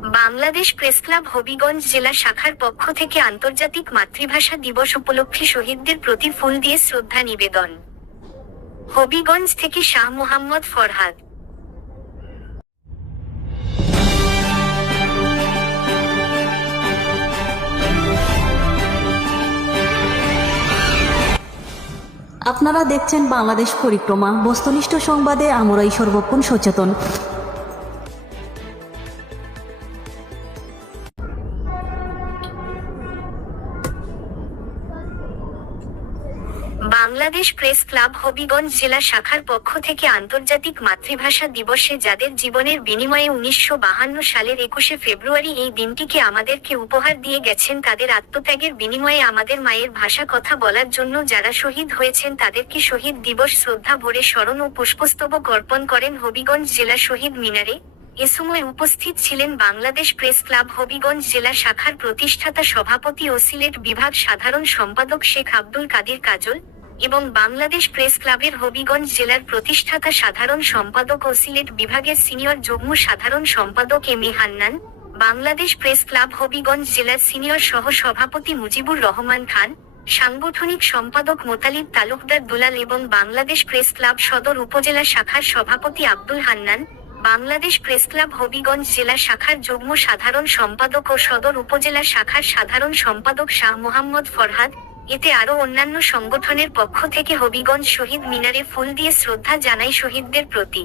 Bangladesh press club Habiganj জেলা শাখার পক্ষ থেকে আন্তর্জাতিক মাতৃভাষা দিবস উপলক্ষে শহীদদের প্রতি ফুল দিয়ে শ্রদ্ধা নিবেদন। হবিগঞ্জ থেকে শাহ মোহাম্মদ ফরহাদ। আপনারা দেখছেন বাংলাদেশ পরিক্রমা, বস্তুনিষ্ঠ সংবাদে আমরাই সর্বক্ষণ সচেতন। বাংলাদেশ প্রেস ক্লাব হবিগঞ্জ জেলা শাখার পক্ষ থেকে আন্তর্জাতিক মাতৃভাষা দিবসে যাদের জীবনের বিনিময়ে 1952 সালের 21শে ফেব্রুয়ারি এই দিনটিকে আমাদেরকে উপহার দিয়ে গেছেন, তাদের আত্মত্যাগের বিনিময়ে আমাদের মায়ের ভাষা কথা বলার জন্য যারা শহীদ হয়েছেন তাদেরকে শহীদ দিবস শ্রদ্ধা ভরে স্মরণ ও পুষ্পস্তবক অর্পণ করেন হবিগঞ্জ জেলা শহীদ মিনারে। এ সময় উপস্থিত ছিলেন বাংলাদেশ প্রেস ক্লাব হবিগঞ্জ জেলা শাখার প্রতিষ্ঠাতা সভাপতি ও সিলেট বিভাগ সাধারণ সম্পাদক শেখ আব্দুল কাদির কাজল এবং বাংলাদেশ প্রেস ক্লাবের হবিগঞ্জ জেলার প্রতিষ্ঠাতা সাধারণ সম্পাদক ও সিলেট বিভাগের সিনিয়র যুগ্ম সাধারণ সম্পাদক M A Hannan, Bangladesh press club Habiganj জেলার সিনিয়র সহ সভাপতি মুজিবুর রহমান খান, সাংগঠনিক সম্পাদক মোতালিব তালুকদার দুলাল এবং বাংলাদেশ প্রেস ক্লাব সদর উপজেলা শাখার সভাপতি আব্দুল হান্নান, বাংলাদেশ প্রেস ক্লাব হবিগঞ্জ জেলা শাখার যুগ্ম সাধারণ সম্পাদক ও সদর উপজেলা শাখার সাধারণ সম্পাদক শাহ মোহাম্মদ ফরহাদ। এতে আরও অন্যান্য সংগঠনের পক্ষ থেকে হবিগঞ্জ শহীদ মিনারে ফুল দিয়ে শ্রদ্ধা জানাই শহীদদের প্রতি।